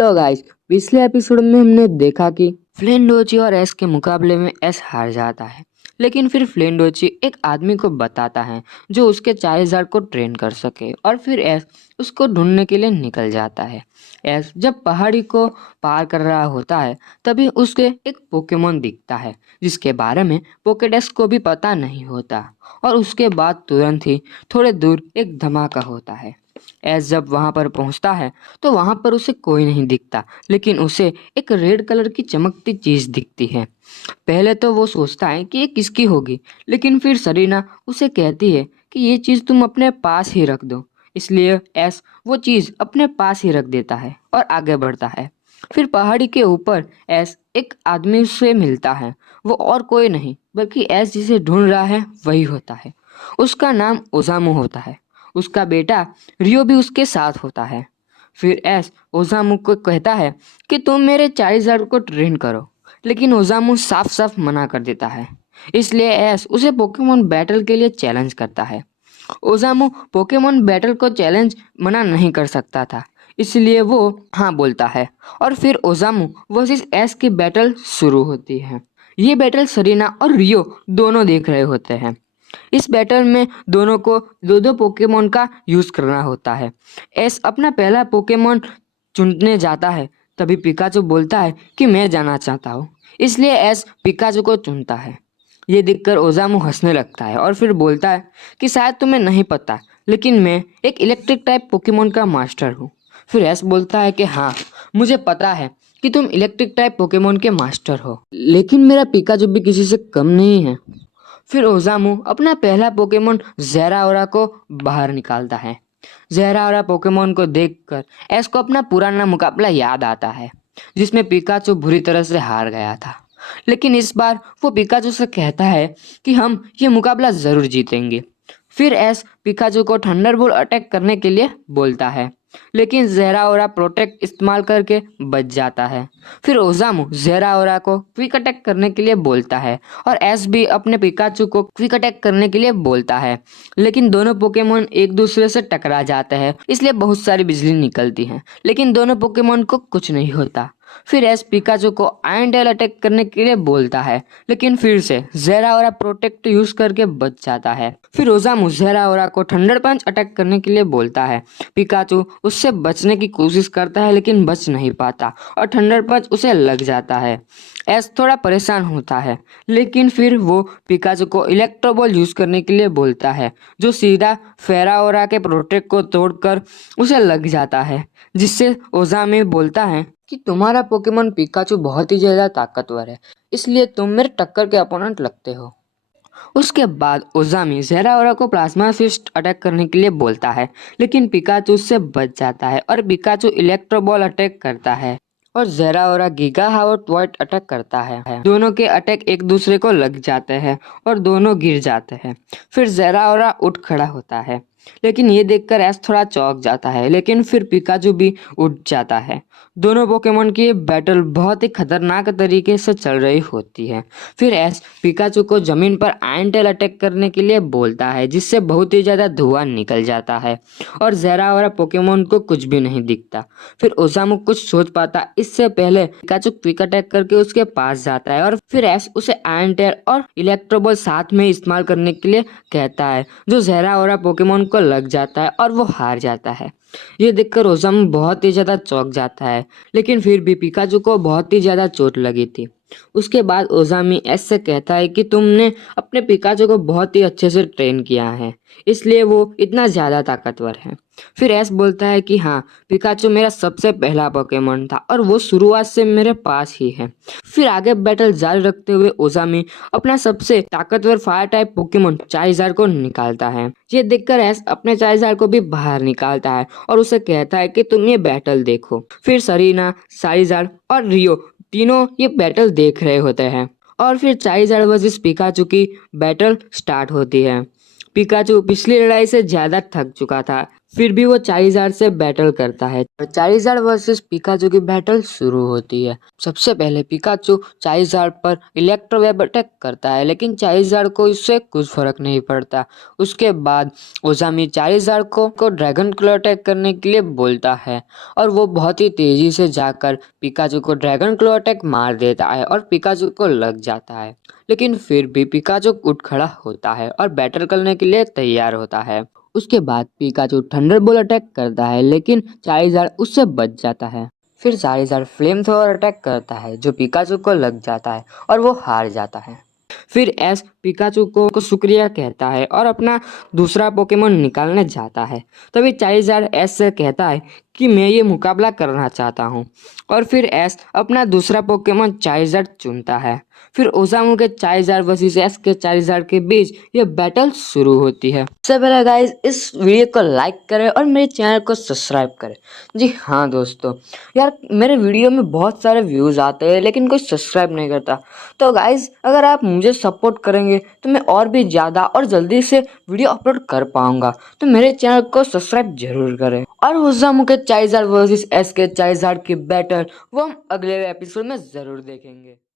तो गाइस, पिछले एपिसोड में हमने देखा कि फ्लेंडोची और एस के मुकाबले में एस हार जाता है। लेकिन फिर फ्लेंडोची एक आदमी को बताता है जो उसके चालीजार को ट्रेन कर सके और फिर एस उसको ढूंढने के लिए निकल जाता है। एस जब पहाड़ी को पार कर रहा होता है तभी उसके एक पोकेमोन दिखता है जिसके बारे में पोकेडेक्स को भी पता नहीं होता और उसके बाद तुरंत ही थोड़े दूर एक धमाका होता है। एस जब वहां पर पहुंचता है तो वहां पर उसे कोई नहीं दिखता, लेकिन उसे एक रेड कलर की चमकती चीज दिखती है। पहले तो वो सोचता है कि ये किसकी होगी, लेकिन फिर सरीना उसे कहती है कि ये चीज तुम अपने पास ही रख दो। इसलिए एस वो चीज अपने पास ही रख देता है और आगे बढ़ता है। फिर पहाड़ी के ऊपर एस एक आदमी से मिलता है। वो और कोई नहीं बल्कि एस जिसे ढूंढ रहा है वही होता है। उसका नाम ओजामू होता है। उसका बेटा रियो भी उसके साथ होता है। फिर एस ओजामू को कहता है कि तुम मेरे चालीजार को ट्रेन करो, लेकिन ओजामू साफ साफ मना कर देता है। इसलिए एस उसे पोकेमोन बैटल के लिए चैलेंज करता है। ओजामू पोकेमोन बैटल को चैलेंज मना नहीं कर सकता था, इसलिए वो हाँ बोलता है और फिर ओजामू वर्सेस एस की बैटल शुरू होती है। ये बैटल सरीना और रियो दोनों देख रहे होते हैं। इस बैटल में दोनों को दो दो पोकेमोन का यूज करना होता है। एस अपना पहला पोकेमोन चुनने जाता है, तभी पिकाचू बोलता है कि मैं जाना चाहता हूँ। इसलिए एस पिकाचू को चुनता है। ये देखकर ओजामू हंसने लगता है और फिर बोलता है कि शायद तुम्हें नहीं पता, लेकिन मैं एक इलेक्ट्रिक टाइप पोकेमोन का मास्टर हूँ। फिर एस बोलता है कि हाँ, मुझे पता है कि तुम इलेक्ट्रिक टाइप पोकेमोन के मास्टर हो, लेकिन मेरा पिकाचू भी किसी से कम नहीं है। फिर ओजामू अपना पहला पोकेमोन ज़ेराओरा को बाहर निकालता है। ज़ेराओरा पोकेमोन को देखकर एस को अपना पुराना मुकाबला याद आता है जिसमें पिकाचू बुरी तरह से हार गया था। लेकिन इस बार वो पिकाचू से कहता है कि हम ये मुकाबला जरूर जीतेंगे। फिर एस पिकाचू को थंडरबोल्ट अटैक करने के लिए बोलता है, लेकिन ज़ेराओरा प्रोटेक्ट इस्तेमाल करके बच जाता है। फिर ओजामू ज़ेराओरा को क्विक अटैक करने के लिए बोलता है और एस भी अपने पिकाचू को क्विक अटैक करने के लिए बोलता है, लेकिन दोनों पोकेमोन एक दूसरे से टकरा जाते हैं, इसलिए बहुत सारी बिजली निकलती है, लेकिन दोनों पोकेमोन को कुछ नहीं होता। फिर एस पिकाचू को आयरन टेल अटैक करने के लिए बोलता है, लेकिन फिर से ज़ेराओरा प्रोटेक्ट यूज करके बच जाता है। फिर ओजामू ज़ेराओरा को थंडर पंच अटैक करने के लिए बोलता है। पिकाचू उससे बचने की कोशिश करता है लेकिन बच नहीं पाता और थंडर पंच उसे लग जाता है। एस थोड़ा परेशान होता है, लेकिन फिर वो पिकाचू को इलेक्ट्रो बॉल यूज करने के लिए बोलता है जो सीधा फेराओरा के प्रोटेक्ट को तोड़कर उसे लग जाता है, जिससे ओजामी बोलता है कि तुम्हारा पोकेमोन पिकाचू बहुत ही ज्यादा ताकतवर है, इसलिए तुम मेरे टक्कर के अपोनेंट लगते हो। उसके बाद ओजामी ज़ेराओरा को प्लाज्मा फिस्ट अटैक करने के लिए बोलता है, लेकिन पिकाचू उससे बच जाता है और पिकाचू इलेक्ट्रो बॉल अटैक करता है और ज़ेराओरा गीगा हावर ट्वाइट अटैक करता है। दोनों के अटैक एक दूसरे को लग जाते हैं और दोनों गिर जाते हैं। फिर ज़ेराओरा उठ खड़ा होता है, लेकिन ये देखकर एस थोड़ा चौंक जाता है, लेकिन फिर पिकाचू भी उठ जाता है। दोनों पोकेमोन की बैटल बहुत ही खतरनाक तरीके से चल रही होती है। फिर एस पिकाचू को जमीन पर आयरन टेल अटैक करने के लिए बोलता है, जिससे बहुत ही ज्यादा धुआं निकल जाता है और ज़ेराओरा पोकेमोन को कुछ भी नहीं दिखता। फिर ओजामू कुछ सोच पाता इससे पहले पिकाचू क्विक अटैक करके उसके पास जाता है और फिर एस उसे आयरन टेल और इलेक्ट्रोबॉल साथ में इस्तेमाल करने के लिए कहता है, जो ज़ेराओरा पोकेमोन को लग जाता है और वो हार जाता है। ये देखकर ओजामू बहुत ही ज्यादा चौंक जाता है, लेकिन फिर भी पिकाचू को बहुत ही ज्यादा चोट लगी थी। उसके बाद ओजामी एस से कहता है कि तुमने अपने पिकाचू को बहुत ही अच्छे से ट्रेन किया है, इसलिए वो इतना ज्यादा ताकतवर है। फिर एस बोलता है कि हाँ, पिकाचू मेरा सबसे पहला पोकेमोन था और वो शुरुआत से मेरे पास ही है। फिर आगे बैटल जारी रखते हुए ओजामी अपना सबसे ताकतवर फायर टाइप पोकेमोन चारिज़ार्ड को निकालता है। ये देखकर एस अपने चारिज़ार्ड को भी बाहर निकालता है और उसे कहता है कि तुम ये बैटल देखो। फिर सरीना, चारिज़ार्ड और रियो तीनों ये बैटल देख रहे होते हैं और फिर चारिज़ार्ड वर्सेस पिकाचू की बैटल स्टार्ट होती है। पिकाचू पिछली लड़ाई से ज्यादा थक चुका था, फिर भी वो चारिज़ार्ड से बैटल करता है और चारिज़ार्ड वर्सेस पिकाचू की बैटल शुरू होती है। सबसे पहले पिकाचू चारिज़ार्ड पर इलेक्ट्रो वेब अटैक करता है, लेकिन चारिज़ार्ड को इससे कुछ फर्क नहीं पड़ता। उसके बाद ओजामी चारिज़ार्ड को ड्रैगन क्लो अटैक करने के लिए बोलता है और वो बहुत ही तेजी से जाकर पिकाचू को ड्रैगन क्लो अटैक मार देता है और पिकाचू को लग जाता है। लेकिन फिर भी पिकाचू उठ खड़ा होता है और बैटल करने के लिए तैयार होता है। उसके बाद पिकाचू थंडरबोल्ट अटैक करता है, लेकिन चारिज़ार्ड उससे बच जाता है। फिर चारिज़ार्ड फ्लेम थ्रोअर अटैक करता है जो पिकाचू को लग जाता है और वो हार जाता है। फिर एस पिकाचू को शुक्रिया कहता है और अपना दूसरा पोकेमोन निकालने जाता है। तभी चारिज़ार्ड एस से कहता है कि मैं ये मुकाबला करना चाहता हूँ और फिर एस अपना दूसरा पोकेमोन चारिज़ार्ड चुनता है। फिर ओसामू के चारिज़ार्ड वर्सेस एस के चारिज़ार्ड के बीच ये बैटल शुरू होती है। सबसे पहले गाइस इस वीडियो को लाइक करें और मेरे चैनल को सब्सक्राइब करें। जी हाँ दोस्तों, यार मेरे वीडियो में बहुत सारे व्यूज़ आते हैं लेकिन कोई सब्सक्राइब नहीं करता। तो गाइस अगर आप मुझे सपोर्ट करेंगे तो मैं और भी ज़्यादा और जल्दी से वीडियो अपलोड कर पाऊंगा। तो मेरे चैनल को सब्सक्राइब जरूर करें। और ओसामू के चारिज़ार्ड वर्सेस एस के चारिज़ार्ड की बैटल वो हम अगले एपिसोड में ज़रूर देखेंगे।